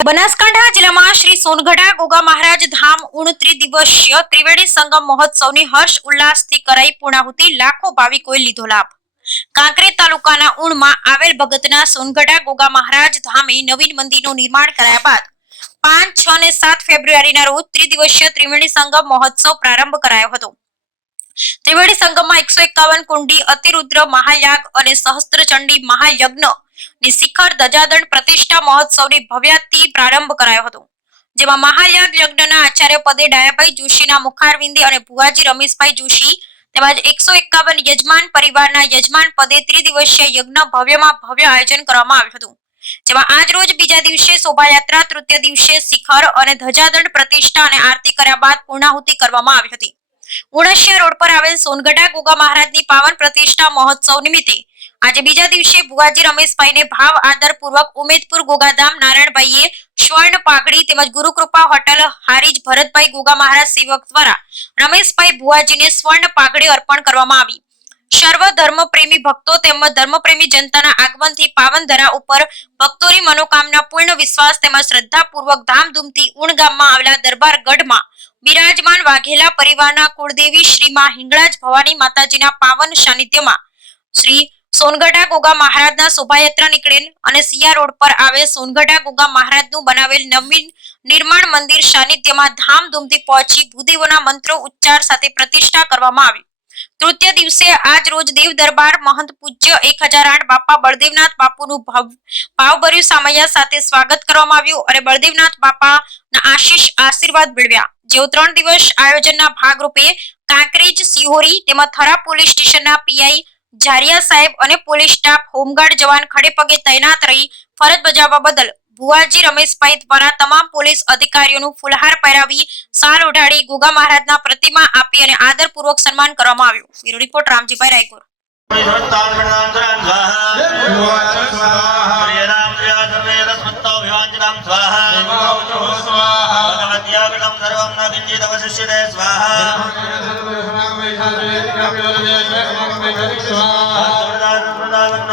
બનાસકાંઠા જિલ્લામાં શ્રી સોનગઢા ગોગા મહારાજ ધામ ઉણ ત્રિદિવસીય ત્રિવેણી સંગમ મહોત્સવની હર્ષ ઉલ્લાસથી કરાઈ પૂર્ણાહુતિ, લાખો ભાવિકોએ લીધો લાભ. કાંકરેજ તાલુકાના ઉણમાં આવેલ ભગતના સોનગઢા ગોગા મહારાજ ધામે નવીન મંદિરનું નિર્માણ કરાયા બાદ પાંચ, છ અને સાત ફેબ્રુઆરીના રોજ ત્રિદિવસીય ત્રિવેણી સંગમ મહોત્સવ પ્રારંભ કરાયો હતો. ત્રિવેણી સંગમમાં એકસો એકાવન કુંડી, અતિરુદ્ર, મહાયાગ અને સહસ્ત્રચંડી મહાયજ્ઞ ની શિખર ધજાદંડ પ્રતિષ્ઠા મહોત્સવની ભવ્યથી પ્રારંભ કરાયો હતો, જેમાં મહાયાગ યજ્ઞના આચાર્ય પદે ડાયાભાઈ જોશીના મુખારવિંદે અને ભુવાજી રમેશભાઈ જોશી તેમજ એકસો એકાવન યજમાન પરિવારના યજમાન પદે ત્રિદિવસીય યજ્ઞ ભવ્યમાં ભવ્ય આયોજન કરવામાં આવ્યું હતું, જેમાં આજ રોજ બીજા દિવસે શોભાયાત્રા, તૃતીય દિવસે શિખર અને ધજાદંડ પ્રતિષ્ઠા અને આરતી કર્યા બાદ પૂર્ણાહુતિ કરવામાં આવી હતી. ઉણસિયા રોડ પર આવેલ સોનગઢા ગોગા મહારાજની પાવન પ્રતિષ્ઠા મહોત્સવ નિમિત્તે આજે બીજા દિવસે ભુવાજી રમેશભાઈને ભાવ આદરપૂર્વક ઉમેદપુર ગોગાધામ નારાયણભાઈએ સ્વર્ણ પાઘડી તેમજ ગુરુકૃપા હોટલ હારીજ ભરતભાઈ ગોગા મહારાજ સેવક દ્વારા રમેશભાઈ ભુવાજીને સ્વર્ણ પાઘડી અર્પણ કરવામાં આવી. સર્વ ધર્મ પ્રેમી ભક્તો તેમજ ધર્મપ્રેમી જનતાના આગમનથી પાવન ધરા ઉપર ભક્તોની મનોકામના પૂર્ણ વિશ્વાસ તેમજ શ્રદ્ધાપૂર્વક ધામધૂમથી ઉણ ગામમાં આવેલા દરબાર ગઢમાં બિરાજમાન વાઘેલા પરિવારના કુળદેવી શ્રીમાં હિંગળાજ ભવાની માતાજીના પાવન સાનિધ્યમાં શ્રી સોનગઢા ગોગા મહારાજના શોભાયાત્રા નીકળેલ અને સિયા રોડ પર આવેલ સોનગઢા ગોગા મહારાજનું બનાવેલ નવીન નિર્માણ મંદિર સાનિધ્યમાં ધામધૂમથી પહોંચી ભૂદેવોના મંત્રો ઉચ્ચાર સાથે પ્રતિષ્ઠા કરવામાં આવી. તૃતીય દિવસે આજ રોજ દેવ દરબાર મહંત પૂજ્ય એક હજાર આઠ બાપા બળદેવનાથ બાપુનું ભાવ ભાવભર્યું સામૈયા સાથે સ્વાગત કરવામાં આવ્યું અને બળદેવનાથ બાપાના આશીષ આશીર્વાદ મેળવ્યા. જેઓ ત્રણ દિવસ આયોજનના ભાગરૂપે કાંકરેજ સિહોરી તેમજ થરા પોલીસ સ્ટેશનના પીઆઈ જારિયા સાહેબ અને પોલીસ સ્ટાફ હોમગાર્ડ જવાન ખડે પગે તૈનાત રહી ફરજ બજાવવા બદલ ભુવાજી રમેશભાઈ દ્વારા તમામ પોલીસ અધિકારીઓનું ફુલહાર પહેરાવી સાલ ઉઢાડી ગોગા મહારાજના પ્રતિમા આપી અને આદરપૂર્વક સન્માન કરવામાં આવ્યું. બ્યુરો રિપોર્ટ રામજીભાઈ દેવી દેવ શરીર સ્વાહા.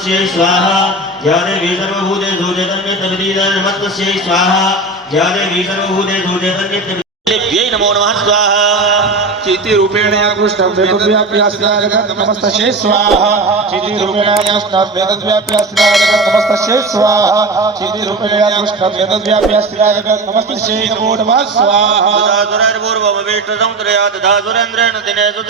चैतन्यत्वविधीयते नमस्तस्यै स्वाहा ज्ञाने सर्वभूतेषु चैतन्यत्वविधीयते नमस्तस्यै स्वाहा ज्ञाने सर्वभूतेषु चैतन्यत्वविधीयते नमो नमः स्वाहा चिति रूपेण कृष्णं वेदव्याप्यास्याजगत् नमस्तस्यै स्वाहा चिति रूपेण कृष्णं वेदव्याप्यास्याजगत् नमस्तस्यै स्वाहा चिति रूपेण कृष्णं वेदव्याप्यास्याजगत् नमस्तस्यै नमो नमः स्वाहा तथा सुरैर्पूर्वमभीष्टसमुद्रया तथा सुरेन्द्रेण दिनेषु